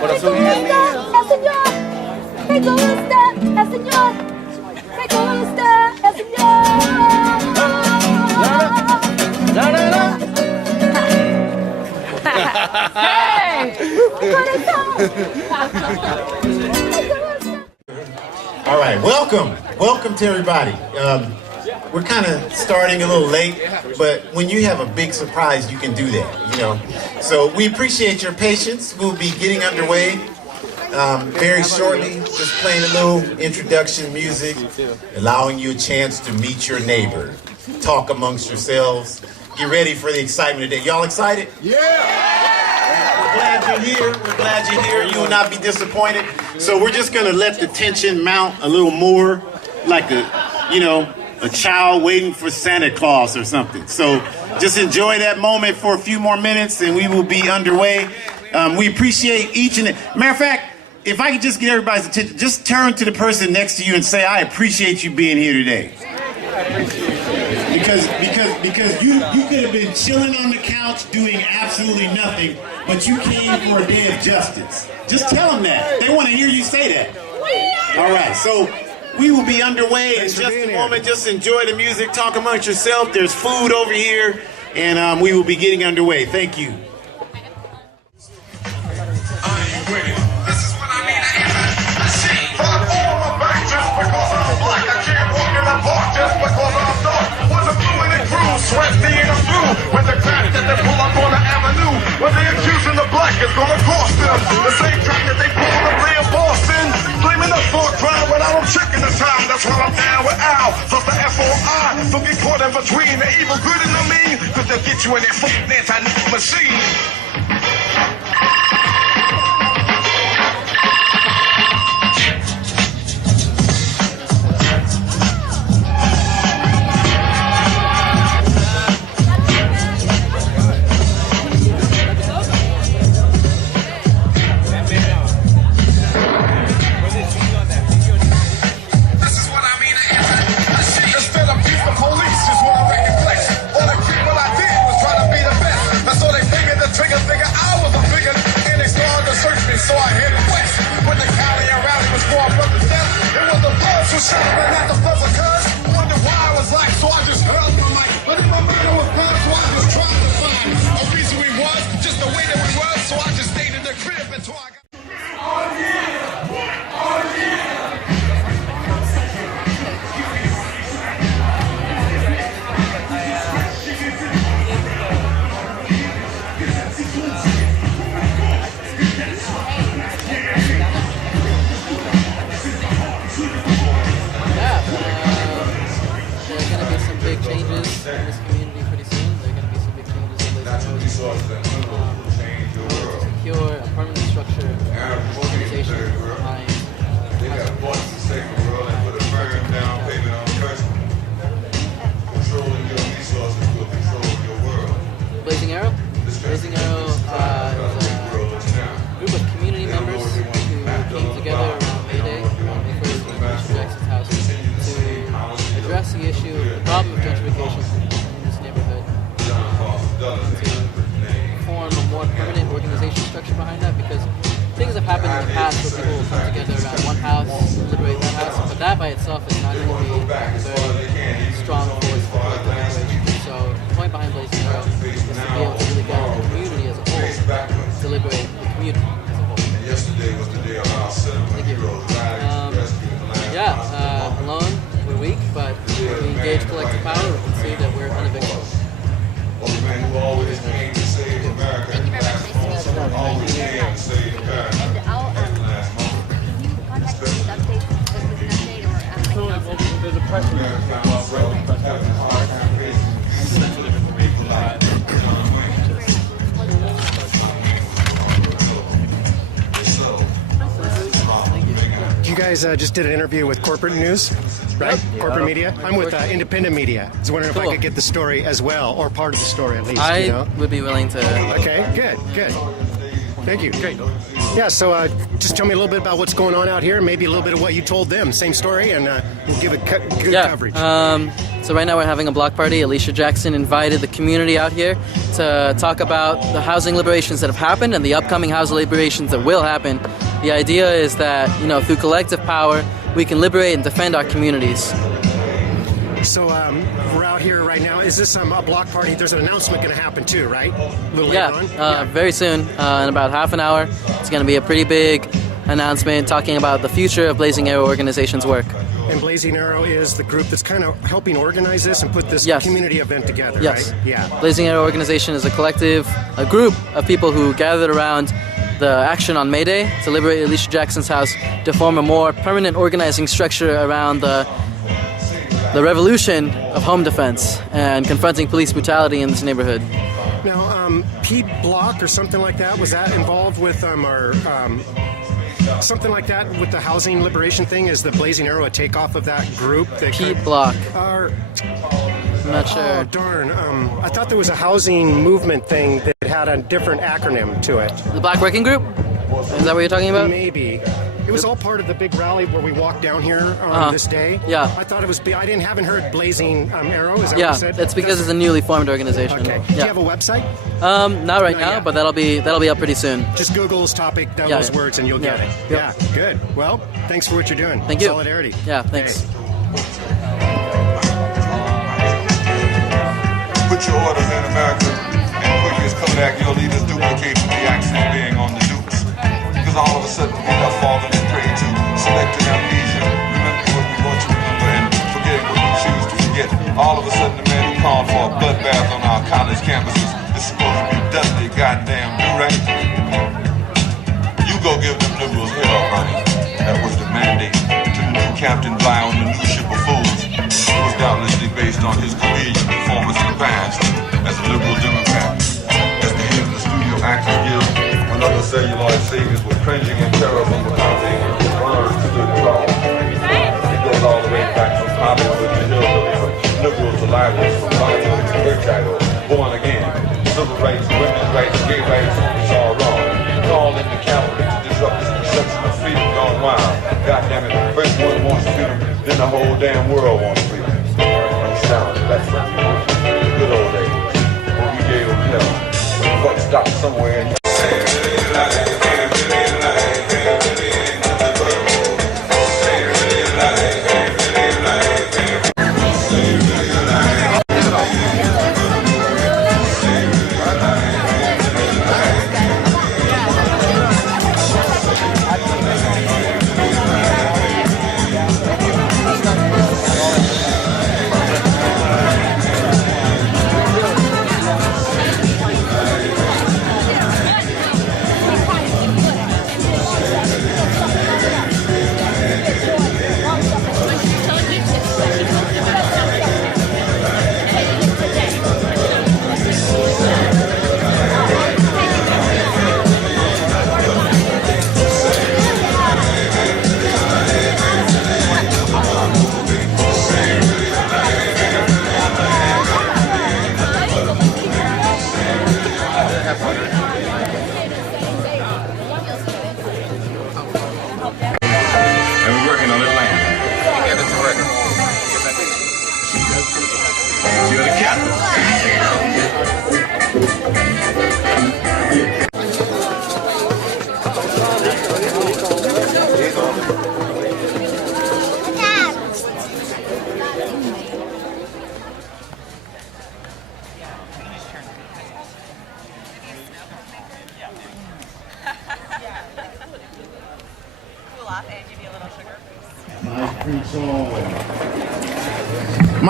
Corazón y el mío. El Señor. Me gusta el Señor. Me gusta el Señor. La, la, la. Hey, corazón. All right, welcome to everybody. We're kind of starting a little late, but when you have a big surprise, you can do that, you know. So we appreciate your patience. We'll be getting underway very shortly, just playing a little introduction music, allowing you a chance to meet your neighbor, talk amongst yourselves, get ready for the excitement today. Y'all excited? We're glad you're here. We're glad you're here. You will not be disappointed. So we're just gonna let the tension mount a little more, like a child waiting for Santa Claus or something. So just enjoy that moment for a few more minutes, and we will be underway. We appreciate each and matter of fact, if I could just get everybody's attention, just turn to the person next to you and say, "I appreciate you being here today." Because you could have been chilling on the couch doing absolutely nothing, but you came for a day of justice. Just tell them that. They want to hear you say that. All right, so we will be underway in just a moment. Just enjoy the music, talk amongst yourself. There's food over here, and we will be getting underway. Thank you. Sweat being a flu with the crack that they pull up on the avenue. When they accusing the black, it's gonna cost them. The same track that they pull on the Bray of Boston. Blaming us for a crime without them checking the time. That's why I'm down with Al. Plus the FOI. Don't get caught in between the evil, good, and the mean. Cause they'll get you in their fucking anti-nuke machine. So I headed west. When the Cali and rally was for our brother's death, it was the blood so shouting at the brother cuz. Wonder why I was like, so I just held my mic. But in my mind it was gone, so I just tried to find a reason we was, just the way that we was. So I just stayed in the crib until I got. Changes in this community pretty soon. There are going to be some big changes in this to secure a permanent structure, organization behind Blazing Arrow. Blazing Arrow is a group of community members who came together around May Day, around May 1st, in Mr. Jackson's house to address the issue, the problem of gentrification in this neighborhood, to form a more permanent organization structure behind that, because things have happened in the past where people will come together around one house, liberate that house, but that by itself is not going to be a very strong force for collective liberation. So the point behind Blazing Arrow is to be able to really get the community as a whole to liberate the community as a whole. Thank you. Alone, we're weak, but we engage collective power, we can see that we're unevictable. Thank you very much. Nice to meet you. And I'll, can you contact me with updates, with an update or There's a press You guys just did an interview with Corporate News, right? Yep. Corporate Media. I'm with Independent Media. I was wondering if I could get the story as well, or part of the story at least. I would be willing to. Okay, good. Thank you. Great. Yeah, so just tell me a little bit about what's going on out here, maybe a little bit of what you told them. Same story, and we'll give it good coverage. So right now we're having a block party. Alicia Jackson invited the community out here to talk about the housing liberations that have happened and the upcoming housing liberations that will happen. The idea is that, through collective power, we can liberate and defend our communities. So we're out here right now. Is this a block party? There's an announcement going to happen too, right? A little later on? Very soon, in about half an hour. It's going to be a pretty big announcement talking about the future of Blazing Arrow organization's work. And Blazing Arrow is the group that's kind of helping organize this and put this community event together, yes. right? Yeah. Blazing Arrow organization is a group of people who gathered around the action on May Day to liberate Alicia Jackson's house to form a more permanent organizing structure around the revolution of home defense and confronting police brutality in this neighborhood. Now, Pete Block or something like that, was that involved with something like that with the housing liberation thing? Is the Blazing Arrow a takeoff of that group? Pete Block. I'm not sure. Oh, darn. I thought there was a housing movement thing that had a different acronym to it. The Black Working Group? Is that what you're talking about? Maybe. It was all part of the big rally where we walked down here on this day. Yeah. I thought it was. Haven't heard Blazing Arrow. Is that what you said? That's because it's a newly formed organization. Okay. Do you have a website? Not right now, but that'll be up pretty soon. Just Google's topic down those words and you'll get it. Yeah. Good. Well, thanks for what you're doing. Thank you. Solidarity. Yeah. Thanks. Put your orders in America, and quickly as Kodak, your leaders duplicate with the accent being on the dukes. Because all of a sudden we are falling and prey to selective amnesia. Remember what we want you to remember and forgetting what we choose to forget. All of a sudden the man who called for a bloodbath on our college campuses is supposed to be Dudley goddamn Durant. You go give them liberals hell, honey. That was the mandate to the new Captain Bligh on the new ship of fools. It was doubtlessly based on his career performance in the past as a liberal Democrat. As the head of the Studio Actors Guild, when other celluloid saviors were cringing in terror from the founding, Burns stood tall. It goes all the way back from Hollywood to hillbilly, from liberals to libraries, from Bollywood to Berkshire, born again. Civil rights, women's rights, gay rights, it's all wrong. Called in the cavalry to disrupt this conception of freedom gone wild. God damn it, first one wants freedom, then the whole damn world wants freedom. Sound like the good old days when we gave them hell. When the buck stopped somewhere and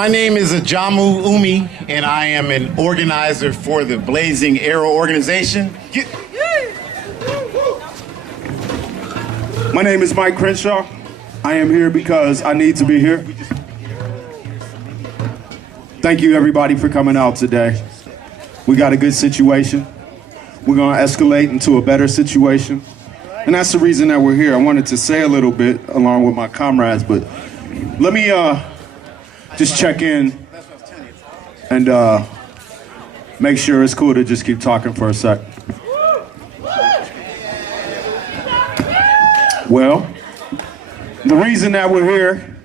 My name is Ajamu Umi, and I am an organizer for the Blazing Arrow organization. My name is Mike Crenshaw. I am here because I need to be here. Thank you, everybody, for coming out today. We got a good situation. We're going to escalate into a better situation. And that's the reason that we're here. I wanted to say a little bit along with my comrades, but let me just check in and make sure it's cool to just keep talking for a sec. Well, the reason that we're here,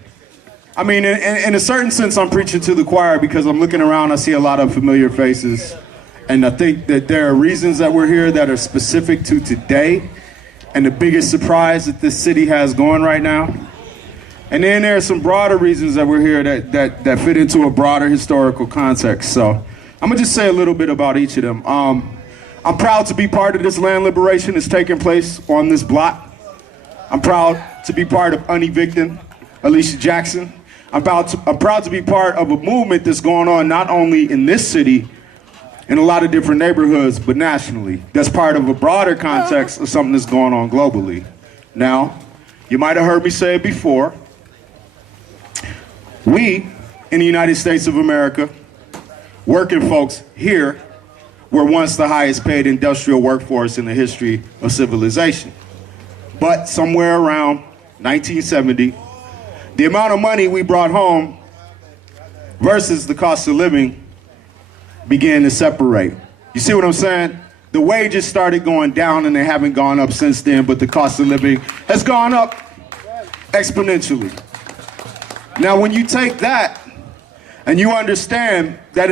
I mean, in a certain sense, I'm preaching to the choir because I'm looking around, I see a lot of familiar faces. And I think that there are reasons that we're here that are specific to today and the biggest surprise that this city has going right now. And then there are some broader reasons that we're here that fit into a broader historical context. So I'm gonna just say a little bit about each of them. I'm proud to be part of this land liberation that's taking place on this block. I'm proud to be part of unevicting Alicia Jackson. I'm proud to be part of a movement that's going on not only in this city, in a lot of different neighborhoods, but nationally. That's part of a broader context of something that's going on globally. Now, you might have heard me say it before. We, in the United States of America, working folks here, were once the highest paid industrial workforce in the history of civilization. But somewhere around 1970, the amount of money we brought home versus the cost of living began to separate. You see what I'm saying? The wages started going down and they haven't gone up since then, but the cost of living has gone up exponentially. Now, when you take that and you understand that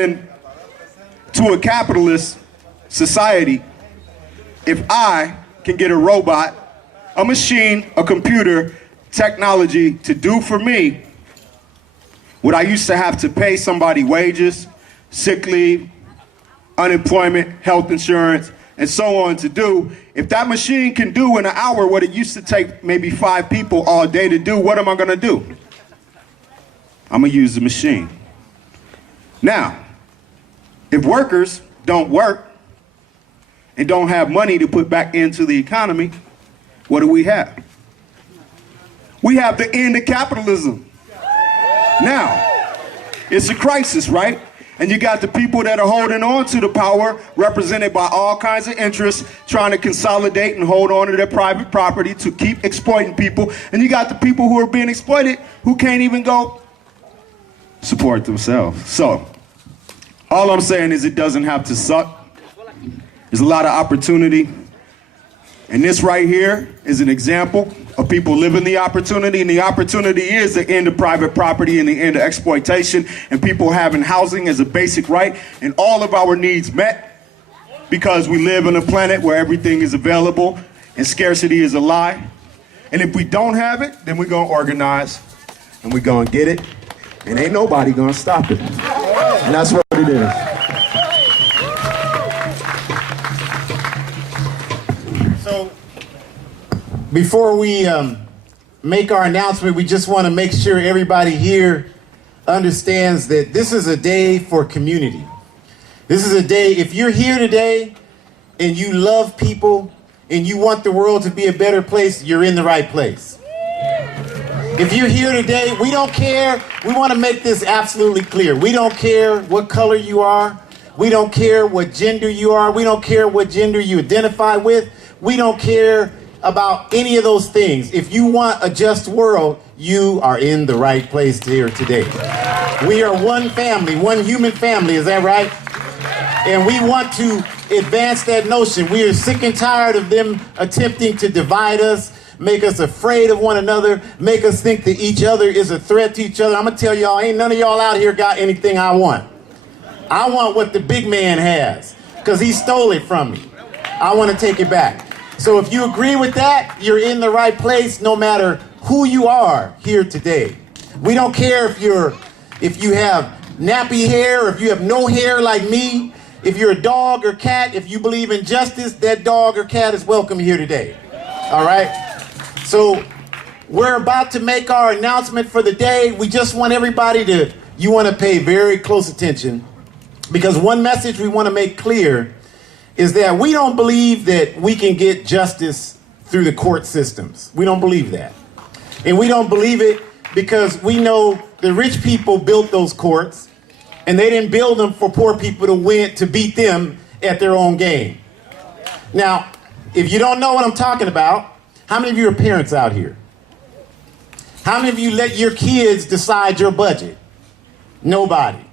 to a capitalist society, if I can get a robot, a machine, a computer, technology to do for me what I used to have to pay somebody wages, sick leave, unemployment, health insurance, and so on to do, if that machine can do in an hour what it used to take maybe 5 people all day to do, what am I gonna do? I'm gonna use the machine. Now, if workers don't work and don't have money to put back into the economy, what do we have? We have the end of capitalism. Now, it's a crisis, right? And you got the people that are holding on to the power, represented by all kinds of interests, trying to consolidate and hold on to their private property to keep exploiting people. And you got the people who are being exploited who can't even go support themselves. So, all I'm saying is it doesn't have to suck. There's a lot of opportunity. And this right here is an example of people living the opportunity, and the opportunity is the end of private property and the end of exploitation, and people having housing as a basic right, and all of our needs met, because we live on a planet where everything is available and scarcity is a lie. And if we don't have it, then we're gonna organize and we're gonna get it, and ain't nobody gonna stop it. And that's what it is. So, before we make our announcement, we just want to make sure everybody here understands that this is a day for community. This is a day, if you're here today and you love people and you want the world to be a better place, you're in the right place. If you're here today, we don't care. We want to make this absolutely clear. We don't care what color you are. We don't care what gender you are. We don't care what gender you identify with. We don't care about any of those things. If you want a just world, you are in the right place here today. We are one family, one human family, is that right? And we want to advance that notion. We are sick and tired of them attempting to divide us, make us afraid of one another, make us think that each other is a threat to each other. I'm gonna tell y'all, ain't none of y'all out here got anything I want. I want what the big man has, because he stole it from me. I want to take it back. So if you agree with that, you're in the right place no matter who you are here today. We don't care if you have nappy hair or if you have no hair like me, if you're a dog or cat, if you believe in justice, that dog or cat is welcome here today. All right? So we're about to make our announcement for the day. We just want everybody you want to pay very close attention, because one message we want to make clear is that we don't believe that we can get justice through the court systems. We don't believe that. And we don't believe it because we know the rich people built those courts, and they didn't build them for poor people to win, to beat them at their own game. Now, if you don't know what I'm talking about, how many of you are parents out here? How many of you let your kids decide your budget? Nobody.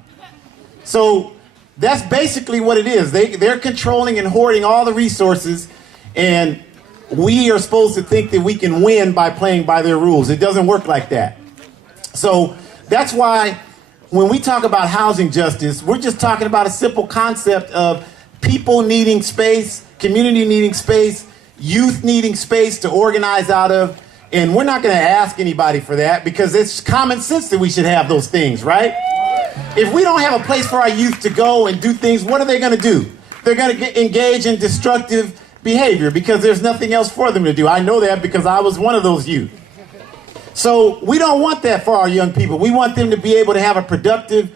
So that's basically what it is. They're controlling and hoarding all the resources, and we are supposed to think that we can win by playing by their rules. It doesn't work like that. So that's why when we talk about housing justice, we're just talking about a simple concept of people needing space, community needing space, youth needing space to organize out of. And we're not going to ask anybody for that because it's common sense that we should have those things, right? If we don't have a place for our youth to go and do things, what are they going to do? They're going to engage in destructive behavior because there's nothing else for them to do. I know that because I was one of those youth. So we don't want that for our young people. We want them to be able to have a productive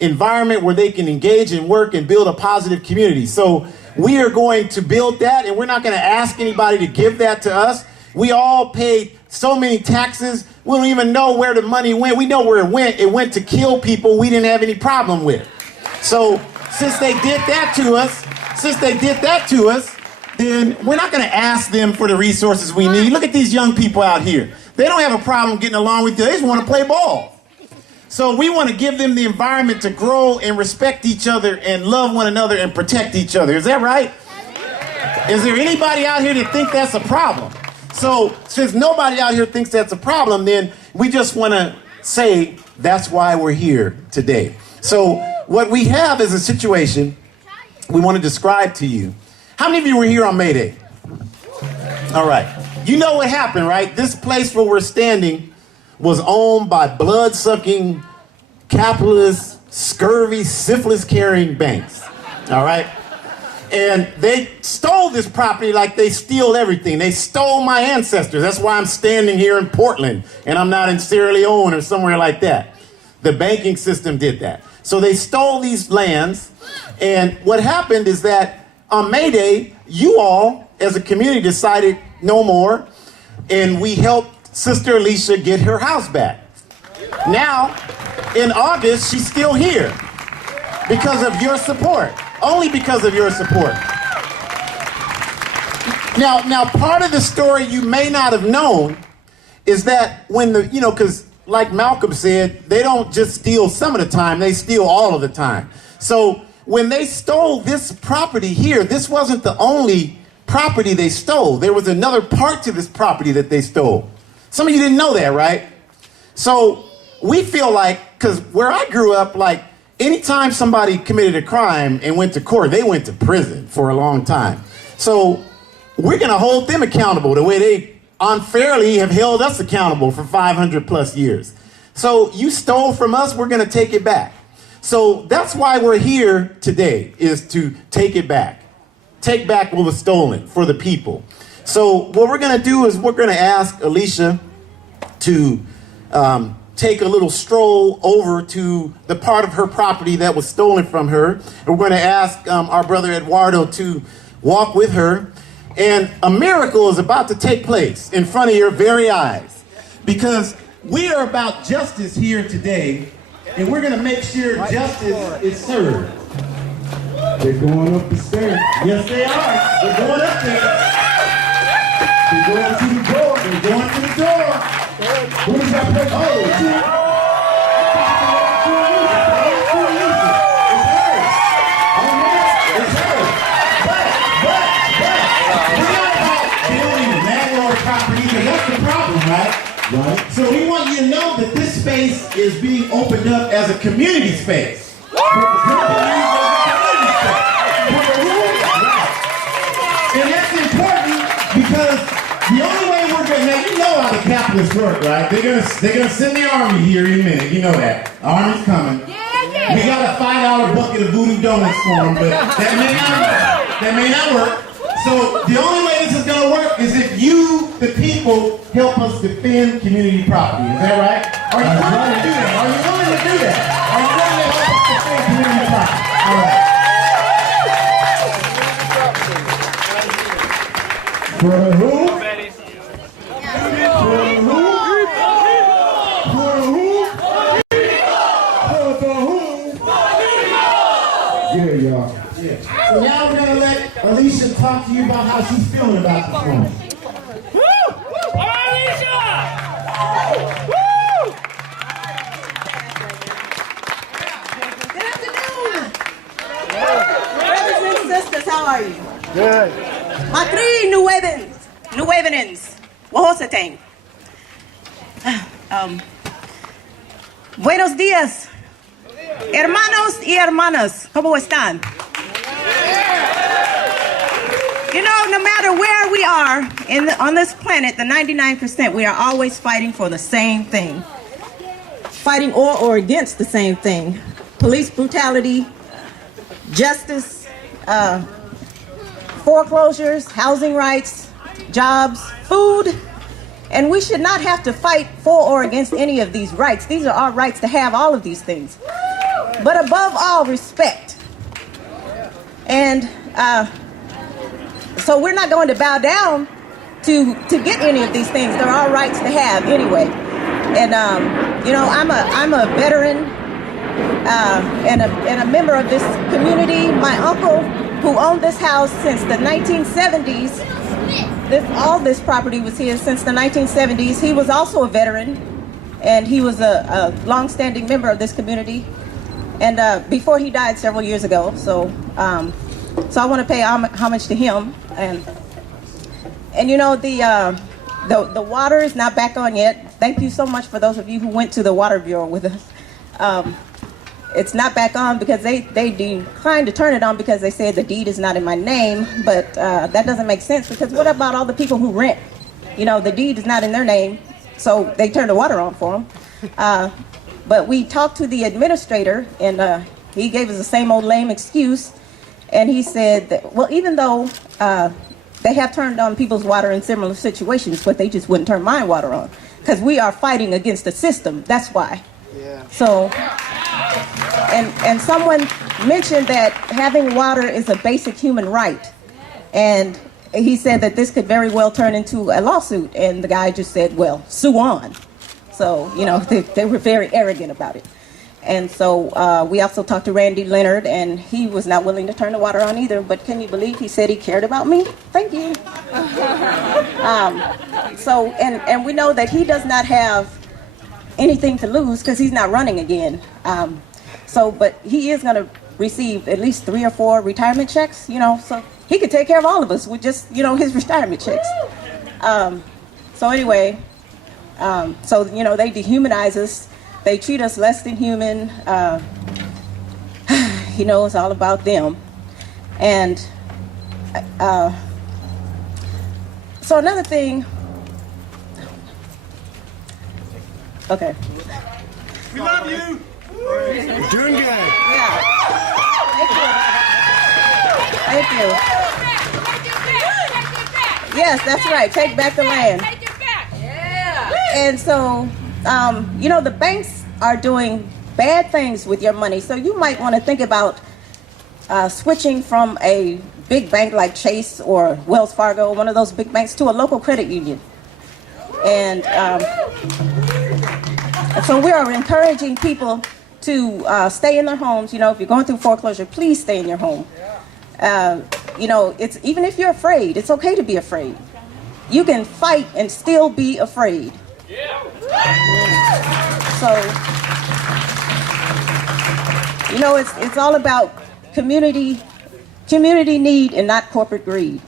environment where they can engage and work and build a positive community. So we are going to build that, and we're not going to ask anybody to give that to us. We all paid so many taxes, we don't even know where the money went. We know where it went. It went to kill people we didn't have any problem with. So since they did that to us, then we're not going to ask them for the resources we need. Look at these young people out here. They don't have a problem getting along with you. They just want to play ball. So we want to give them the environment to grow and respect each other and love one another and protect each other. Is that right? Is there anybody out here that think that's a problem? So since nobody out here thinks that's a problem, then we just want to say that's why we're here today. So what we have is a situation we want to describe to you. How many of you were here on May Day? All right. You know what happened, right? This place where we're standing was owned by blood-sucking, capitalist, scurvy, syphilis-carrying banks. All right? And they stole this property like they steal everything. They stole my ancestors. That's why I'm standing here in Portland and I'm not in Sierra Leone or somewhere like that. The banking system did that. So they stole these lands. And what happened is that on May Day, you all, as a community, decided no more. And we helped Sister Alicia get her house back. Now, in August, she's still here because of your support. Only because of your support. Now, part of the story you may not have known is that when because like Malcolm said, they don't just steal some of the time, they steal all of the time. So when they stole this property here, this wasn't the only property they stole. There was another part to this property that they stole. Some of you didn't know that, right? So we feel like, because where I grew up, like, anytime somebody committed a crime and went to court, they went to prison for a long time. So we're going to hold them accountable the way they unfairly have held us accountable for 500 plus years. So you stole from us, we're going to take it back. So that's why we're here today, is to take it back. Take back what was stolen for the people. So what we're going to do is we're going to ask Alicia to take a little stroll over to the part of her property that was stolen from her. And we're going to ask our brother Eduardo to walk with her. And a miracle is about to take place in front of your very eyes. Because we are about justice here today, and we're going to make sure justice is served. They're going up the stairs. Yes, they are. They're going up there. They're going to the door. They're going to the door. Who's that place? Oh, it's her. It's her. But we're not about building landlord property, because that's the problem, right? Right. So we want you to know that this space is being opened up as a community space. And that's important because the only way we're going to, now you know how the capitalists work, right? They're gonna send the army here in a minute. You know that. Army's coming. Yeah. We got a $5 bucket of voodoo donuts for them, but that may not work. That may not work. So the only way this is going to work is if you, the people, help us defend community property. Is that right? Are you willing to do that? Are you willing to do that? Are you willing to help us defend community property? All right. For who? For who? For who? For who? Yeah, y'all. Yeah. So now we're going to let Alicia talk to you about how she's feeling about the film. Alicia! Good afternoon. Brothers and sisters, how are you? Good. Matri Nueven. huevenins. Wahosateng. Buenos días, hermanos y hermanas. ¿Cómo están? You know, no matter where we are on this planet, the 99%, we are always fighting for the same thing. Fighting or against the same thing. Police brutality, justice, foreclosures, housing rights, jobs, food. And we should not have to fight for or against any of these rights. These are our rights to have all of these things. But above all, respect. And so we're not going to bow down to get any of these things. They're our rights to have anyway. And you know, I'm a veteran and a member of this community. My uncle, who owned this house since the 1970s, all this property was his since the 1970s. He was also a veteran, and he was a long-standing member of this community. And before he died several years ago, so I want to pay homage to him. And you know, the water is not back on yet. Thank you so much for those of you who went to the Water Bureau with us. It's not back on because they declined to turn it on because they said the deed is not in my name. But that doesn't make sense, because what about all the people who rent? You know, the deed is not in their name, so they turned the water on for them. But we talked to the administrator, and he gave us the same old lame excuse. And he said that, well, even though they have turned on people's water in similar situations, but they just wouldn't turn my water on, because we are fighting against the system. That's why. Yeah. So, and someone mentioned that having water is a basic human right. And he said that this could very well turn into a lawsuit. And the guy just said, well, sue on. So, you know, they were very arrogant about it. And so we also talked to Randy Leonard, and he was not willing to turn the water on either. But can you believe he said he cared about me? Thank you. So, and we know that he does not have anything to lose because he's not running again. But he is going to receive at least 3 or 4 retirement checks, you know, so he could take care of all of us with just, you know, his retirement checks. So anyway, so, you know, they dehumanize us. They treat us less than human. You know, it's all about them. And so another thing. Okay. We love you. You're doing good. Yeah. Thank you. Yes, that's right. Take back the land. Take it back. Yeah. And so, you know, the banks are doing bad things with your money. So you might want to think about switching from a big bank like Chase or Wells Fargo, one of those big banks, to a local credit union. And so we are encouraging people to stay in their homes. You know, if you're going through foreclosure, please stay in your home. You know, it's even if you're afraid, it's okay to be afraid. You can fight and still be afraid. So, you know, it's all about community need and not corporate greed.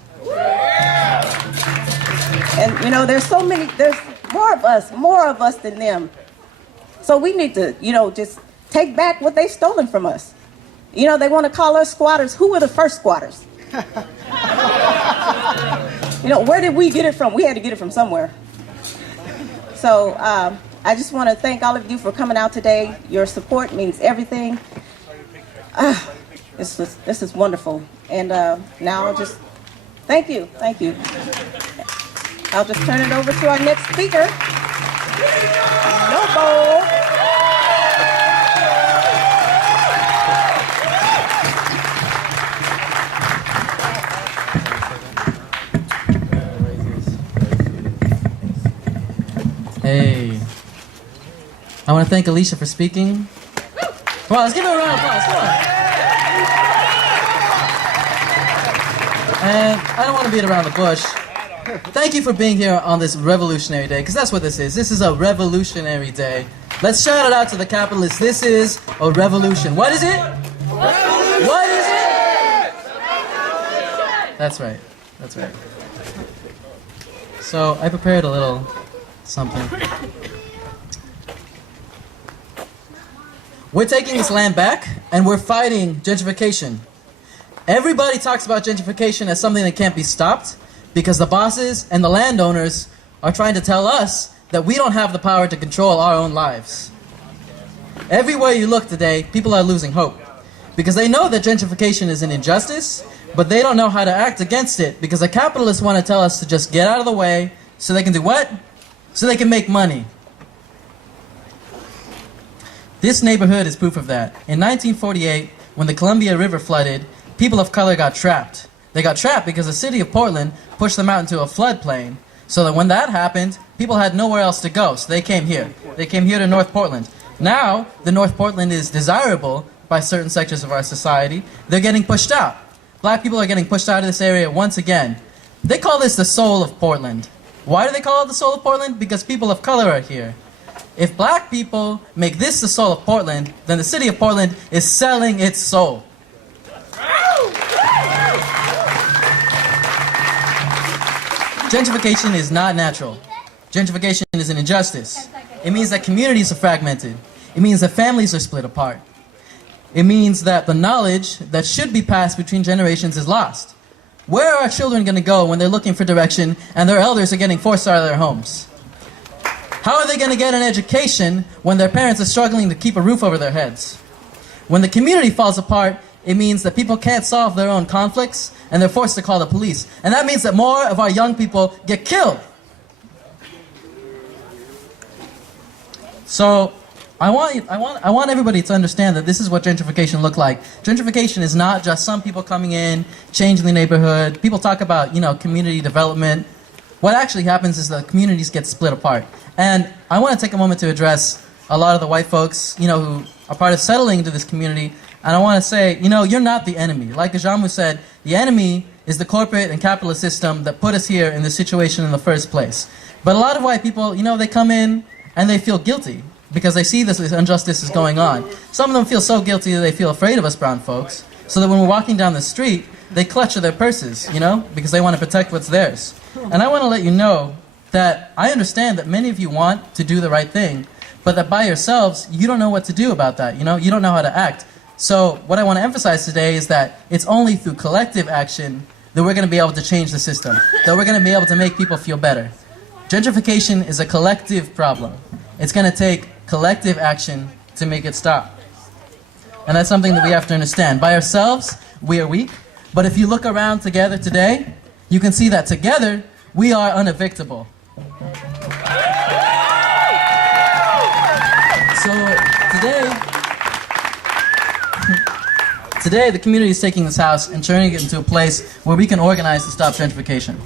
And you know, there's more of us than them. So we need to, you know, just take back what they've stolen from us. You know, they want to call us squatters. Who were the first squatters? You know, where did we get it from? We had to get it from somewhere. So I just want to thank all of you for coming out today. Your support means everything. This is wonderful. And now I'll just thank you. I'll just turn it over to our next speaker, Noble. Hey, I want to thank Alicia for speaking. Come on, let's give her a round of applause. Come on. And I don't want to beat around the bush. Thank you for being here on this revolutionary day, because that's what this is. This is a revolutionary day. Let's shout it out to the capitalists. This is a revolution. What is it? Revolution! What is it? That's right. So I prepared a little something. We're taking this land back, and we're fighting gentrification. Everybody talks about gentrification as something that can't be stopped because the bosses and the landowners are trying to tell us that we don't have the power to control our own lives. Everywhere you look today, people are losing hope because they know that gentrification is an injustice, but they don't know how to act against it because the capitalists want to tell us to just get out of the way so they can do what? So they can make money. This neighborhood is proof of that. In 1948, when the Columbia River flooded, people of color got trapped. They got trapped because the city of Portland pushed them out into a floodplain, so that when that happened, people had nowhere else to go, so they came here. They came here to North Portland. Now, the North Portland is desirable by certain sectors of our society. They're getting pushed out. Black people are getting pushed out of this area once again. They call this the soul of Portland. Why do they call it the soul of Portland? Because people of color are here. If black people make this the soul of Portland, then the city of Portland is selling its soul. Gentrification is not natural. Gentrification is an injustice. It means that communities are fragmented. It means that families are split apart. It means that the knowledge that should be passed between generations is lost. Where are our children going to go when they're looking for direction and their elders are getting forced out of their homes? How are they going to get an education when their parents are struggling to keep a roof over their heads? When the community falls apart, it means that people can't solve their own conflicts and they're forced to call the police. And that means that more of our young people get killed. So I want everybody to understand that this is what gentrification looked like. Gentrification is not just some people coming in, changing the neighborhood. People talk about, community development. What actually happens is the communities get split apart. And I want to take a moment to address a lot of the white folks, who are part of settling into this community. And I want to say, you're not the enemy. Like Ajamu said, the enemy is the corporate and capitalist system that put us here in this situation in the first place. But a lot of white people, they come in and they feel guilty because they see this injustice is going on. Some of them feel so guilty that they feel afraid of us brown folks, so that when we're walking down the street, they clutch at their purses, because they want to protect what's theirs. And I want to let you know that I understand that many of you want to do the right thing, but that by yourselves, you don't know what to do about that, you don't know how to act. So what I want to emphasize today is that it's only through collective action that we're going to be able to change the system, that we're going to be able to make people feel better. Gentrification is a collective problem. It's going to take collective action to make it stop. And that's something that we have to understand. By ourselves, we are weak, but if you look around together today, you can see that together, we are unevictable. So today the community is taking this house and turning it into a place where we can organize to stop gentrification.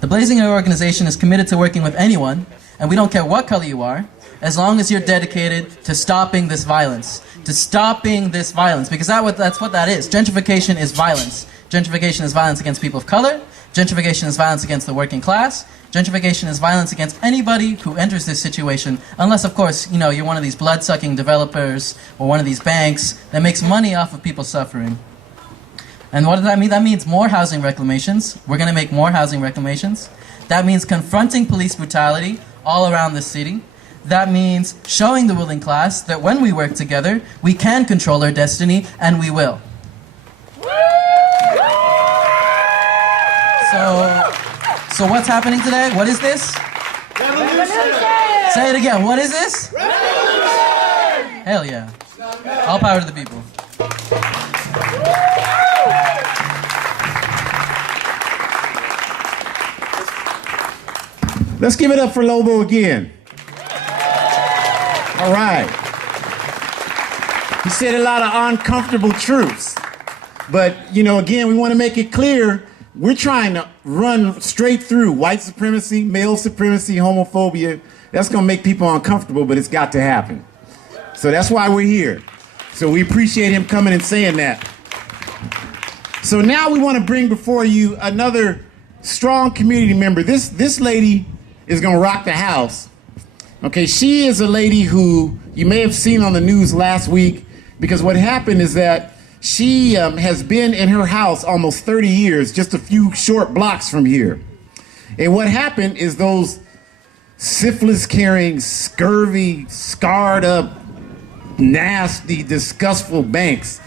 The Blazing Air organization is committed to working with anyone, and we don't care what color you are, as long as you're dedicated to stopping this violence. Because that's what that is. Gentrification is violence. Gentrification is violence against people of color. Gentrification is violence against the working class. Gentrification is violence against anybody who enters this situation, unless, of course, you're one of these blood-sucking developers or one of these banks that makes money off of people suffering. And what does that mean? That means more housing reclamations. We're going to make more housing reclamations. That means confronting police brutality all around the city. That means showing the ruling class that when we work together, we can control our destiny, and we will. So what's happening today? What is this? Revolution! Say it again. What is this? Revolution! Hell yeah. All power to the people. Let's give it up for Lobo again. All right. He said a lot of uncomfortable truths. But, again, we want to make it clear, we're trying to run straight through white supremacy, male supremacy, homophobia. That's going to make people uncomfortable, but it's got to happen. So that's why we're here. So we appreciate him coming and saying that. So now we want to bring before you another strong community member. This lady is going to rock the house. Okay, she is a lady who you may have seen on the news last week, because what happened is that she has been in her house almost 30 years, just a few short blocks from here. And what happened is those syphilis-carrying, scurvy, scarred-up, nasty, disgustful banks,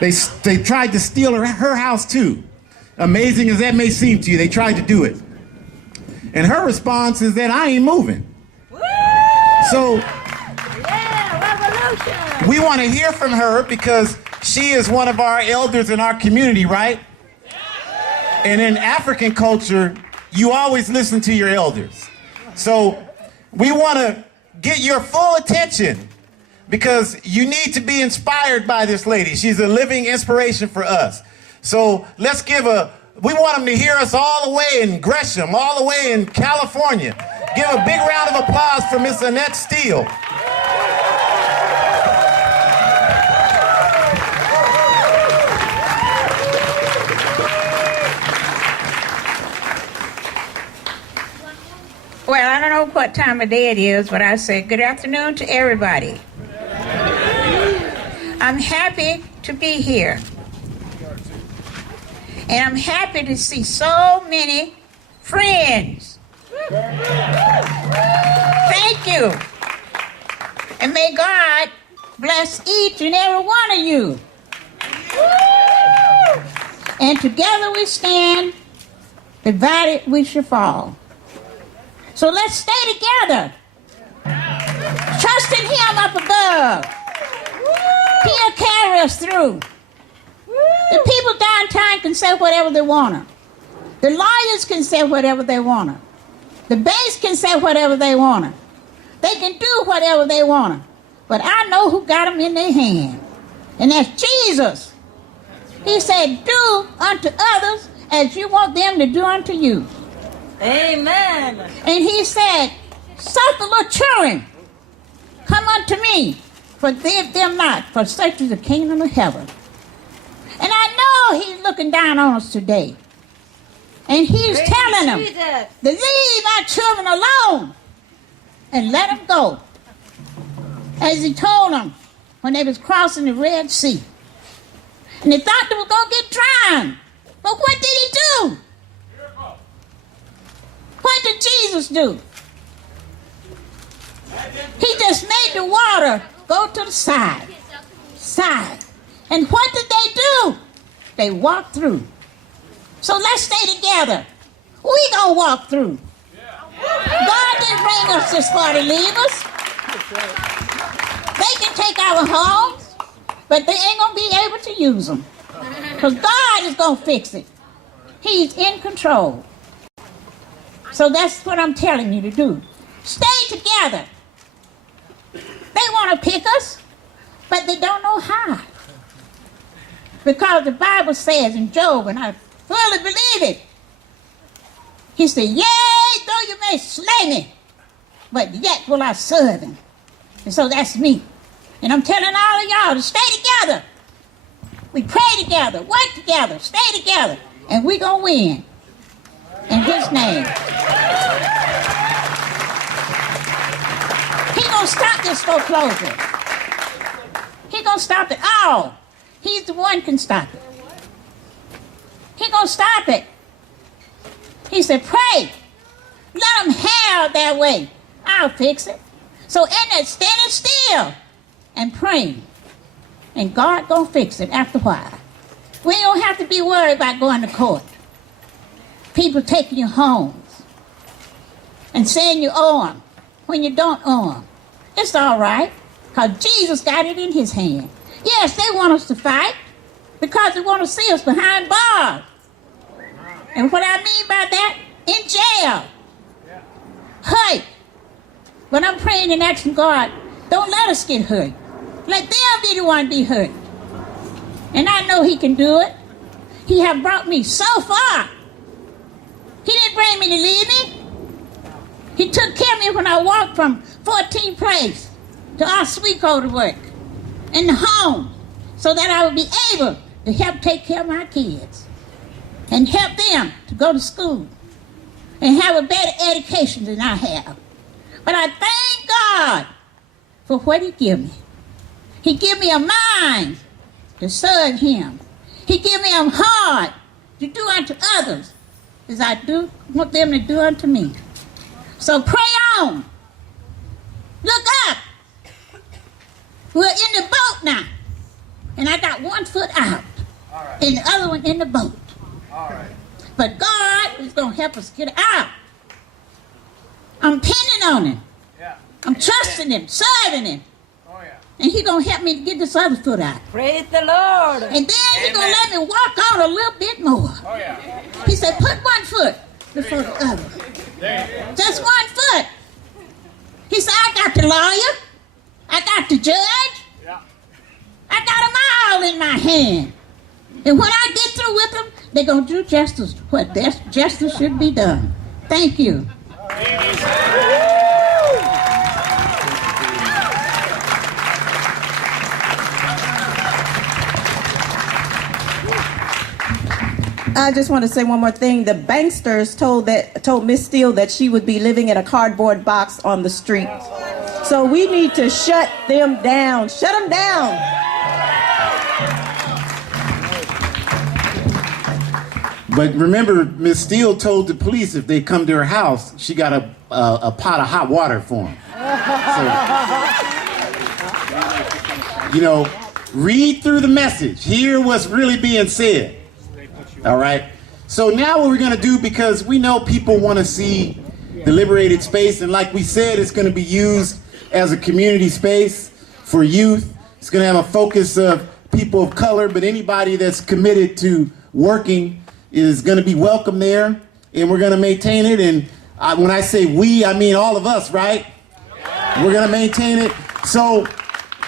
they tried to steal her house too. Amazing as that may seem to you, they tried to do it. And her response is that I ain't moving. So we want to hear from her because she is one of our elders in our community, right? And in African culture, you always listen to your elders. So we want to get your full attention because you need to be inspired by this lady. She's a living inspiration for us. So let's we want them to hear us all the way in Gresham, all the way in California. Give a big round of applause for Miss Annette Steele. Well, I don't know what time of day it is, but I say good afternoon to everybody. I'm happy to be here. And I'm happy to see so many friends. Thank you. And may God bless each and every one of you. And together we stand, divided we shall fall. So let's stay together. Trust in Him up above. He'll carry us through. The people downtown can say whatever they want to. The lawyers can say whatever they want to. The banks can say whatever they want to. They can do whatever they want to. But I know who got them in their hand. And that's Jesus. He said, do unto others as you want them to do unto you. Amen. And He said, suffer little children, come unto me, forgive them not, for such is the kingdom of heaven. And I know He's looking down on us today. And He's telling them, to leave our children alone and let them go. As He told them when they was crossing the Red Sea. And they thought they were going to get drowned. But what did He do? What did Jesus do? He just made the water go to the side. And what did they do? They walked through. So let's stay together. We gonna walk through. God didn't bring us this far to leave us. They can take our homes, but they ain't gonna be able to use them. Because God is gonna fix it. He's in control. So that's what I'm telling you to do. Stay together. They want to pick us, but they don't know how. Because the Bible says in Job, and I fully believe it, He said, yea, though you may slay me, but yet will I serve Him. And so that's me. And I'm telling all of y'all to stay together. We pray together, work together, stay together, and we're going to win. In His name. He gonna stop this foreclosure. He gonna stop it all. He's the one can stop it. He gonna stop it. He said, pray. Let them have their way. I'll fix it. So in that standing still and praying. And God gonna fix it after a while. We don't have to be worried about going to court. People taking your homes and saying you owe them when you don't owe them. It's all right, because Jesus got it in His hand. Yes, they want us to fight because they want to see us behind bars. And what I mean by that, in jail. Hurt. But I'm praying and asking God, don't let us get hurt. Let them be the one be hurt. And I know He can do it. He have brought me so far. He didn't bring me to leave me. He took care of me when I walked from 14th Place to Oswego to work in the home so that I would be able to help take care of my kids and help them to go to school and have a better education than I have. But I thank God for what He gave me. He gave me a mind to serve Him. He gave me a heart to do unto others as I do want them to do unto me. So pray on. Look up. We're in the boat now. And I got one foot out. And the other one in the boat. But God is going to help us get out. I'm depending on Him. I'm trusting Him, serving Him. And He's going to help me to get this other foot out. Praise the Lord. And then He's going to let me walk on a little bit more. He said, put one foot before the other. Just one foot. He said, I got the lawyer. I got the judge. I got them all in my hand. And when I get through with them, they're going to do justice, what justice should be done. Thank you. I just want to say one more thing. The banksters told Miss Steele that she would be living in a cardboard box on the street. So we need to shut them down. Shut them down. But remember, Miss Steele told the police if they come to her house, she got a pot of hot water for them. So, you know, read through the message. Hear what's really being said. All right? So now what we're going to do, because we know people want to see the liberated space, and like we said, it's going to be used as a community space for youth. It's going to have a focus of people of color, but anybody that's committed to working is going to be welcome there, and we're going to maintain it. And when I say we, I mean all of us, right? We're going to maintain it. So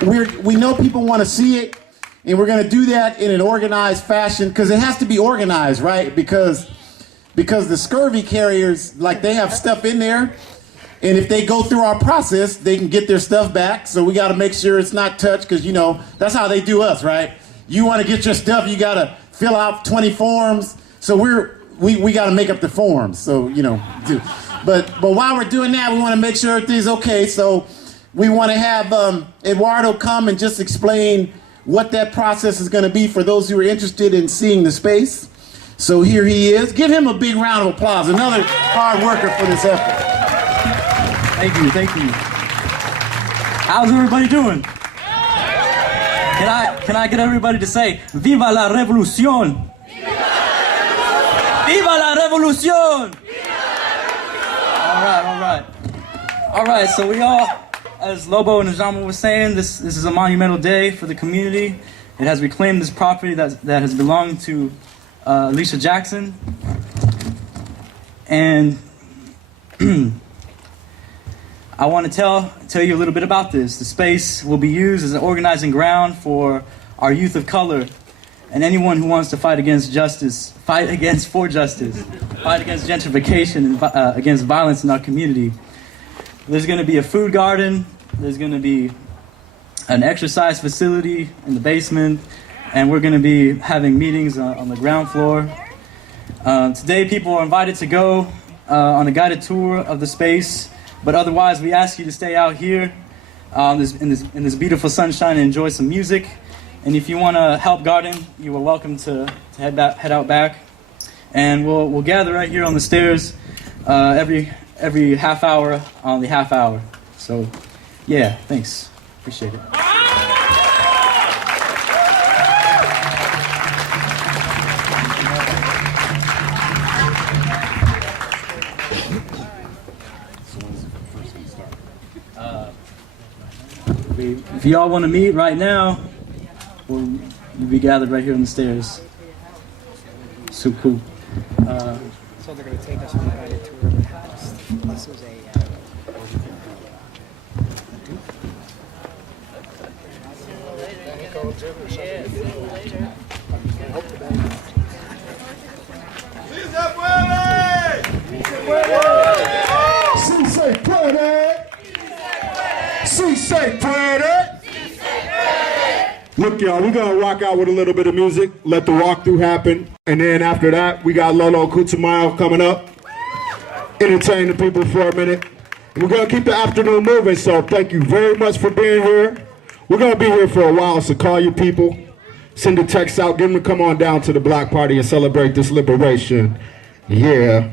we know people want to see it, and we're going to do that in an organized fashion, because it has to be organized, right? Because the scurvy carriers, like, they have stuff in there, and if they go through our process, they can get their stuff back. So we got to make sure it's not touched, because, you know, that's how they do us, right? You want to get your stuff, you got to fill out 20 forms. So we got to make up the forms. So, you know, but while we're doing that, we want to make sure everything's okay. So we want to have Eduardo come and just explain what that process is going to be for those who are interested in seeing the space. So here he is. Give him a big round of applause. Another hard worker for this effort. Thank you, thank you. How's everybody doing? Can I get everybody to say, Viva la revolución! Viva la revolución! All right, so we all, as Lobo and Najama was saying, this is a monumental day for the community. It has reclaimed this property that has belonged to Alicia Jackson. And I want to tell you a little bit about this. The space will be used as an organizing ground for our youth of color and anyone who wants to fight against justice, fight against gentrification, and against violence in our community. There's going to be a food garden. There's going to be an exercise facility in the basement, and we're going to be having meetings on the ground floor. Today, people are invited to go on a guided tour of the space, but otherwise, we ask you to stay out here in this beautiful sunshine and enjoy some music. And if you want to help garden, you are welcome to head out back, and we'll gather right here on the stairs every half hour on the half hour. So, yeah, thanks. Appreciate it. If y'all want to meet right now, we'll be gathered right here on the stairs. So cool. So they're going to take us on a guided tour of the house. This was a... Sí se puede. Sí se puede. Look, y'all, we're going to rock out with a little bit of music, let the walkthrough happen, and then after that, we got Lolo Kutumayo coming up, entertain the people for a minute. We're going to keep the afternoon moving, so thank you very much for being here. We're going to be here for a while, so call your people, send a text out, get them to come on down to the block party and celebrate this liberation. Yeah.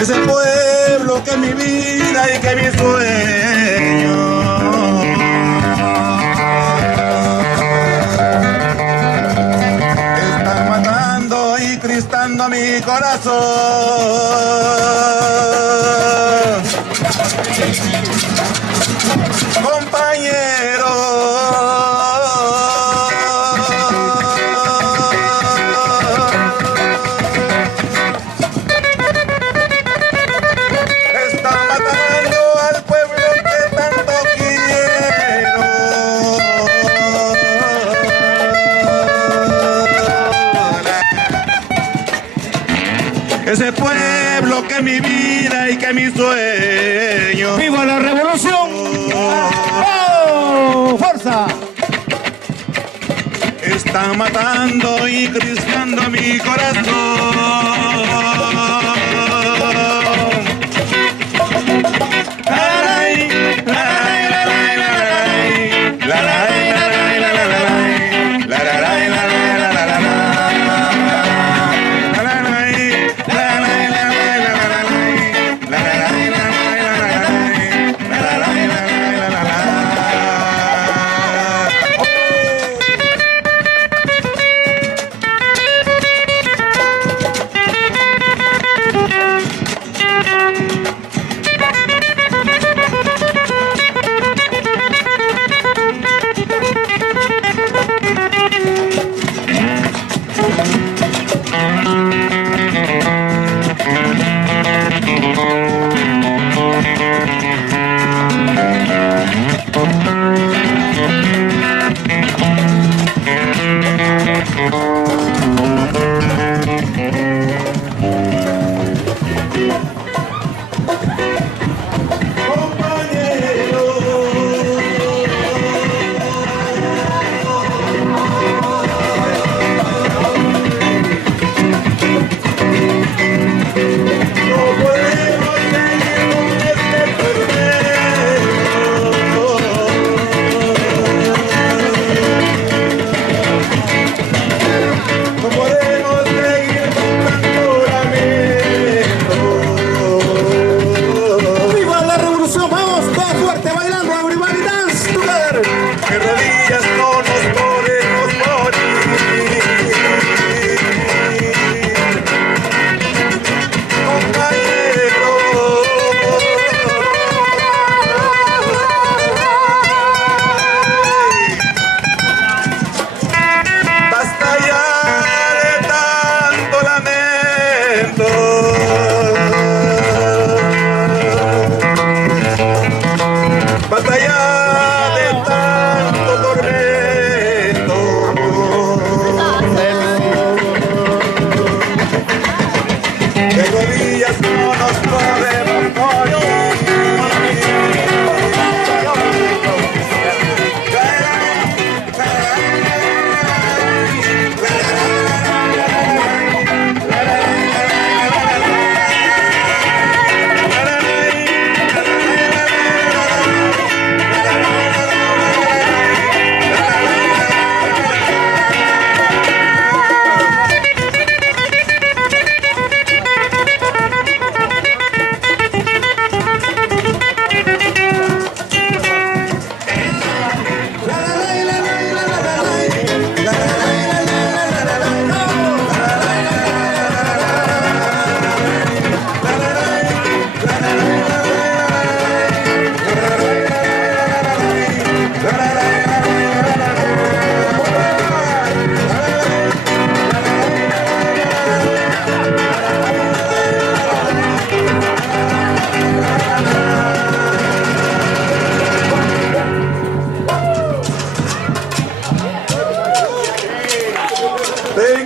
Ese pueblo que es mi vida y que es mi sueño. Están matando y cristando mi corazón. Compañero. Ese pueblo que es mi vida y que es mi sueño. ¡Viva la revolución! ¡Oh! ¡Fuerza! Están matando y cristiando mi corazón.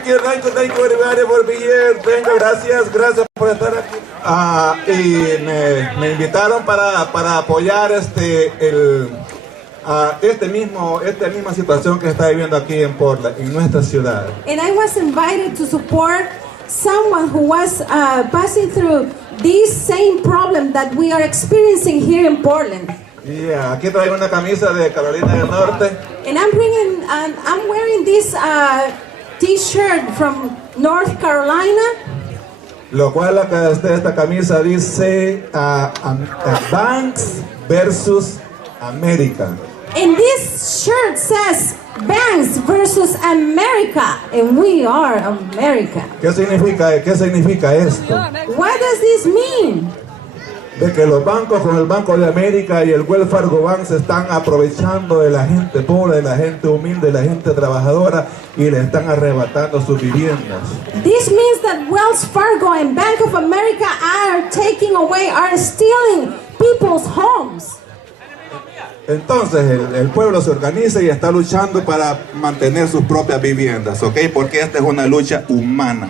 you everybody for being here. Venga, gracias por estar aquí. Y me invitaron para apoyar esta misma situación que está viviendo aquí en Portland, en nuestra ciudad. And I was invited to support someone who was passing through this same problem that we are experiencing here in Portland. Yeah, aquí traigo una camisa de Carolina del Norte. And I'm wearing this T-shirt from North Carolina. Lo cual esta camisa dice Banks versus America. And this shirt says Banks versus America, and we are America. ¿Qué significa esto? What does this mean? De que los bancos como el Banco de América y el Wells Fargo Bank se están aprovechando de la gente pobre, de la gente humilde, de la gente trabajadora y le están arrebatando sus viviendas. This means that Wells Fargo and Bank of America are stealing people's homes. Entonces el pueblo se organiza y está luchando para mantener sus propias viviendas, ¿ok? Porque esta es una lucha humana.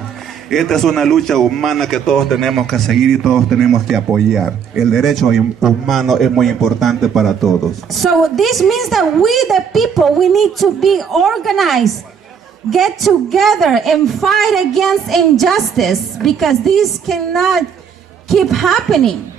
Esta es una lucha humana que todos tenemos que seguir y todos tenemos que apoyar. El derecho humano es muy importante para todos. So this means that we, the people, we need to be organized, get together and fight against injustice, because this cannot keep happening.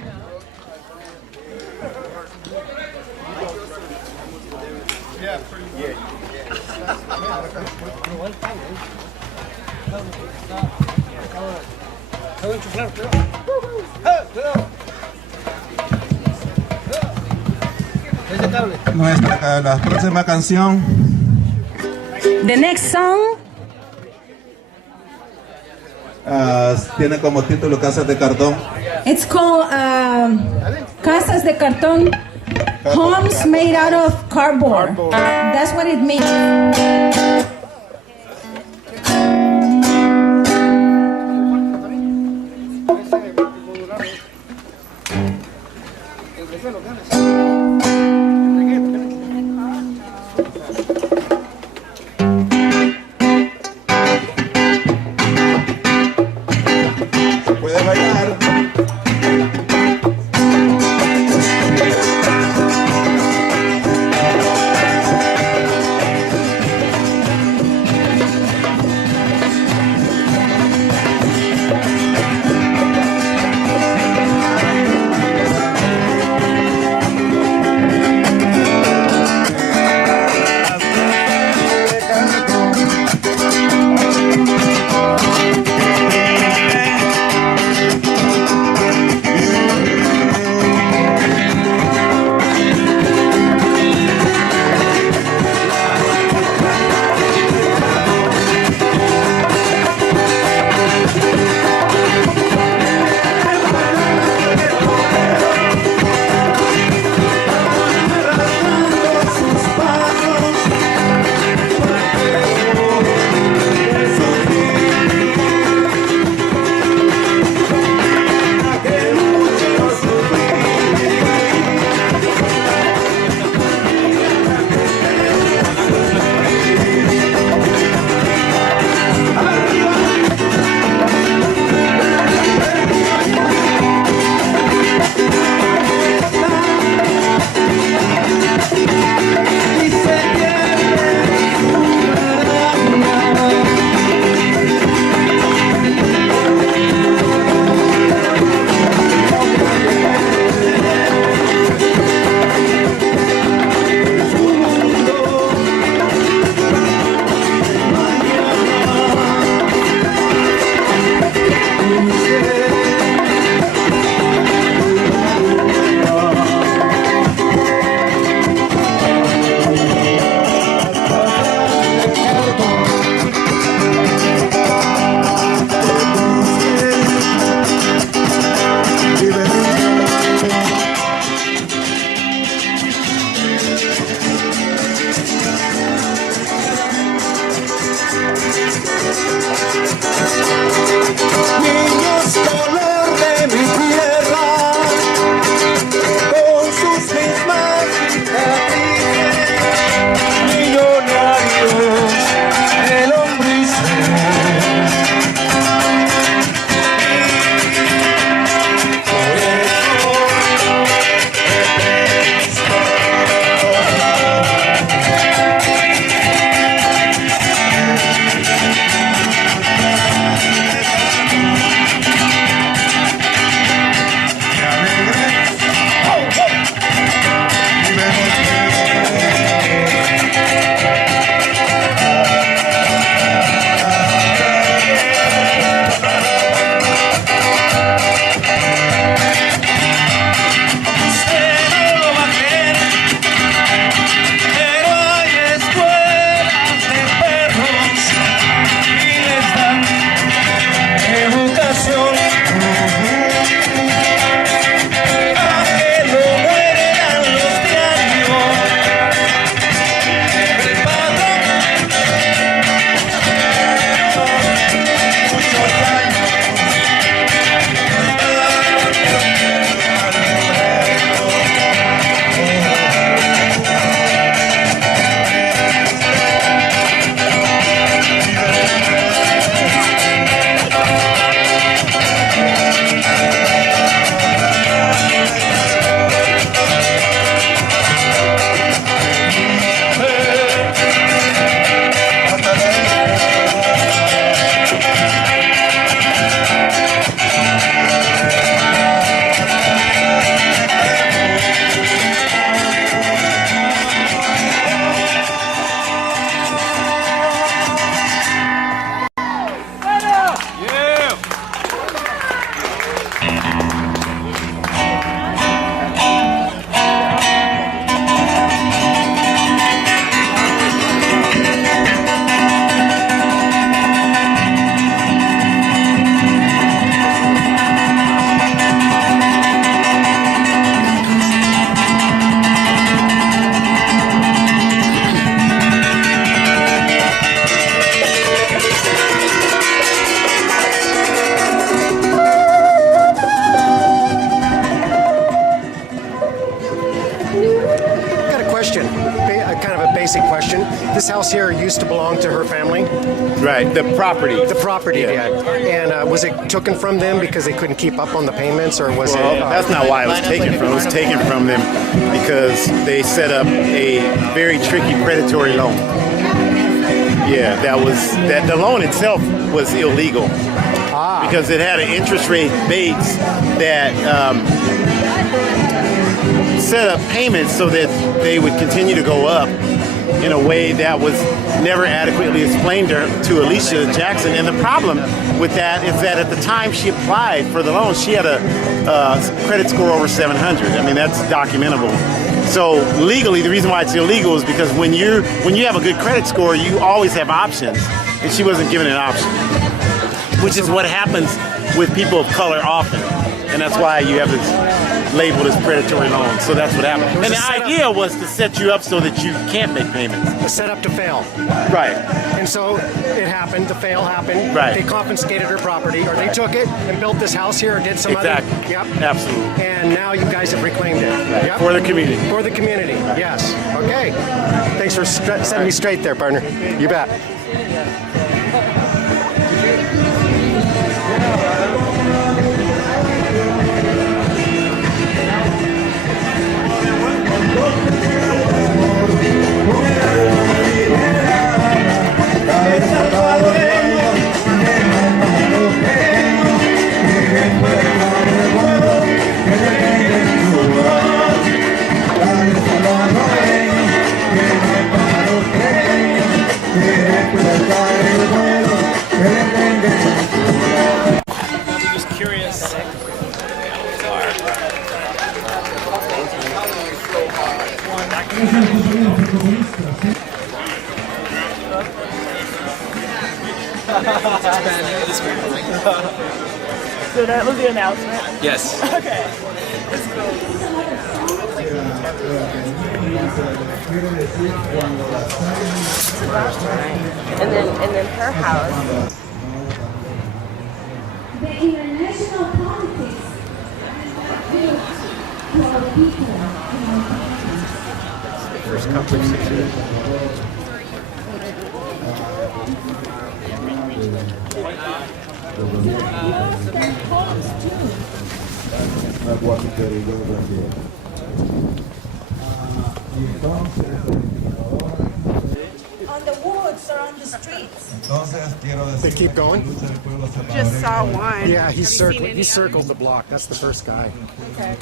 La próxima canción. The next song tiene como título Casas de Cartón. it's called Casas de Cartón, homes made out of cardboard. That's what it means. Puede bailar. this house here used to belong to her family? Right, the property. The property did. And was it taken from them because they couldn't keep up on the payments, or was Well, it? that's not why it was taken from. It was taken from them because they set up a very tricky predatory loan. Yeah, that the loan itself was illegal because it had an interest rate base that set up payments so that they would continue to go up in a way that was never adequately explained to Alicia Jackson. And the problem with that is that at the time she applied for the loan, she had a credit score over 700. I mean, that's documentable. So legally, the reason why it's illegal is because when you have a good credit score, you always have options, and she wasn't given an option, which is what happens with people of color often. And that's why you have this labeled as predatory loan. So that's what happened. And the idea was to set you up so that you can't make payments. Set up to fail. Right. And so it happened, the fail happened. Right. They confiscated her property, or they took it and built this house here, or did some Exactly. other. Yep. Absolutely. And now you guys have reclaimed it. Right. Yep. For the community. For the community, yes. Okay. Thanks for setting me straight there, partner. You bet. I'm just curious. So that was the announcement? Yes. Okay. That's And then her house. The international politics to our people. First couple of 6 years. On the woods or on the streets. They keep going? Just saw one. Yeah, Have you seen any he circled the block. That's the first guy. Okay.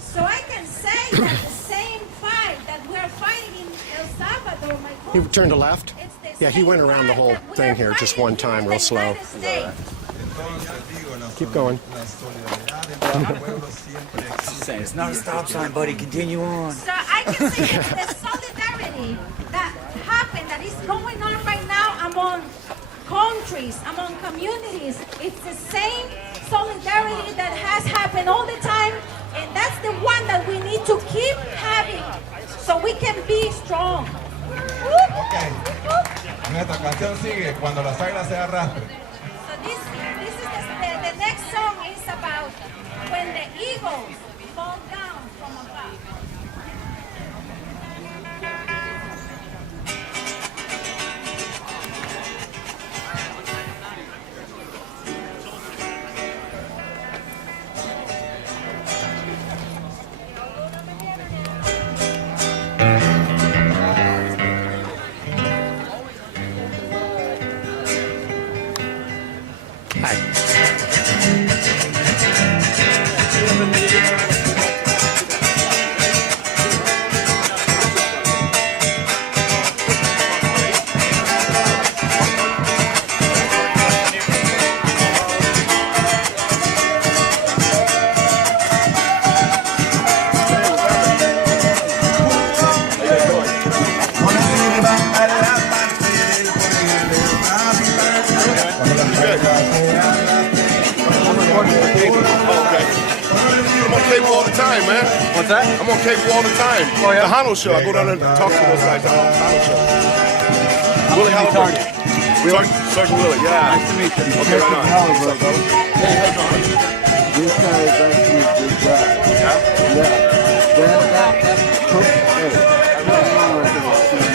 So I can say that the same fight that we're fighting in El Salvador, my He country, turned to left? it's the Yeah, he same went around the fight whole that thing we're here, just fighting one here time, in real the slow. United States. Keep going. It's not a stop sign, buddy. Continue on. So I can say that the solidarity that happened, that is going on right now among countries, among communities, it's the same solidarity that has happened all the time, and that's the one that we need to keep having so we can be strong. Okay. Nuestra canción sigue cuando las águilas se arrastren. So this is the next song is about when the eagles fall down from above. I'm on cable all the time, man. What's that? I'm on cable all the time. Oh, yeah? The Hano Show. I go down there and talk to those guys. The Hano Show. Willie Halliburton. Sergeant Willie, yeah. Nice to meet you. Okay, right on. What's up, brother? Hey, how you doing? This guy is actually a good guy. Yeah? Yeah. That cook, hey, I really don't know what to say.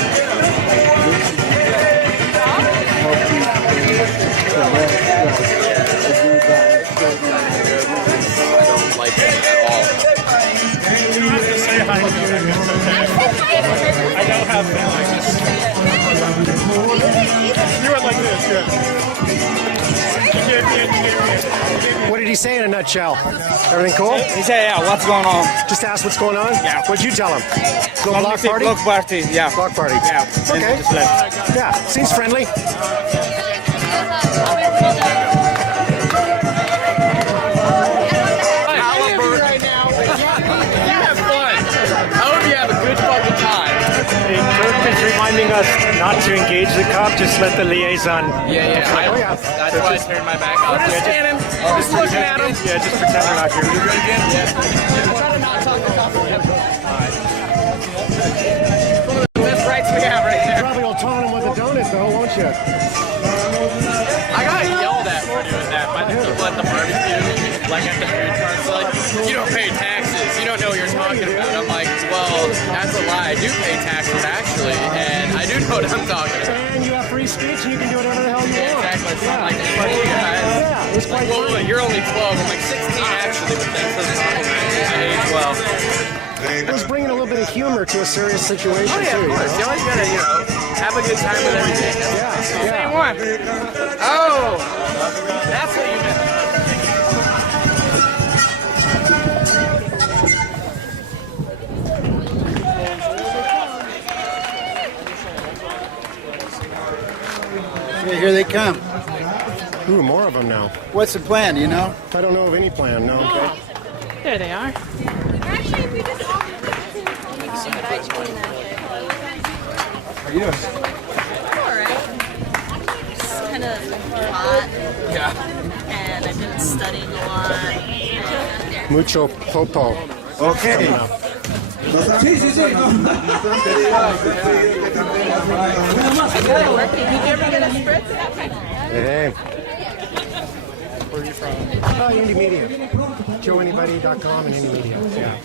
he say in a nutshell? Everything cool? He said, yeah, what's going on? Just ask what's going on? Yeah. What'd you tell him? Little block party? Block party, yeah. Block party. Yeah. Okay. Just left. Yeah, seems friendly. Reminding us not to engage the cop, just let the liaison. Yeah. That's why I turned my back on. Just standing, just looking at him. Yeah, just pretend we're not here. You good again? Yeah. Try to not talk this off of him. One of the best rights we have right there. You probably will taunt him with a donut, though, won't you? I got yelled at for doing that by the people at the barbecue, like at the food trucks. Like, you don't pay taxes. You don't know what you're talking about. I'm like, well, that's a lie. I do pay taxes, actually, and I do know what I'm talking about. And you have free speech, and you can do whatever the hell you want. Exactly. It's not like, fuck you guys. Yeah, it's quite well, you're only 12. I'm like 16, actually, but thanks for the compliment. I age well. It was bringing a little bit of humor to a serious situation, Oh, yeah, too. of course. You always gotta, have a good time with everything. Same one. Oh, that's what you meant. Yeah, here they come. Ooh, more of them now. What's the plan, you know? I don't know of any plan, no. Okay. There they are. Actually, we just all How you doing? alright. It's kind of hot. Yeah. And I've been studying a lot. Mucho popo. Okay. Sí, sí, sí. Hey. Where are you from? Indie Media. JoeAnybody.com and Indie Media. Yeah.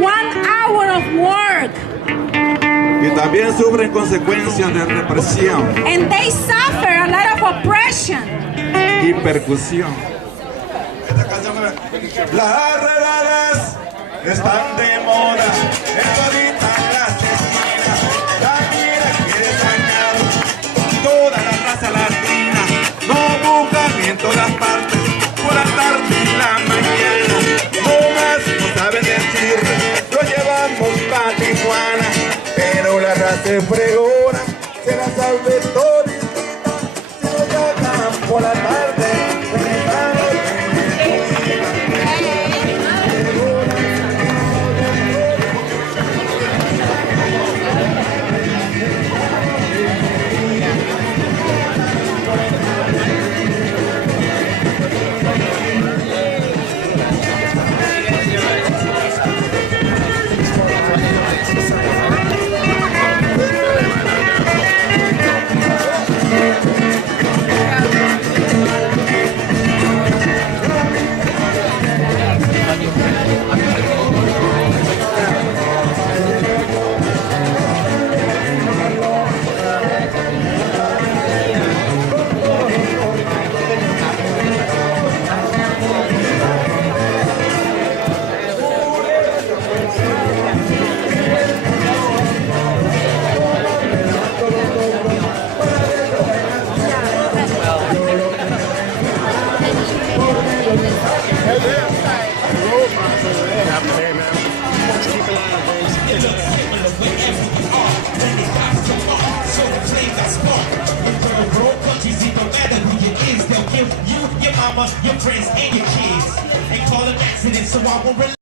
1 hour of work. Y también sufren consecuencias de represión And they suffer a lot of oppression. y percusión. Las redadas están de moda en toditas las esquinas. La vida quiere dañar toda la raza latina. No buscan en todas partes, por la tarde y la mañana. No más no saben decir, lo llevamos pa' Tijuana. Pero la raza es fregona, se la sabe toditita. Si no llaman por la tarde, regresamos your friends and your kids. Ain't call an accident, so I won't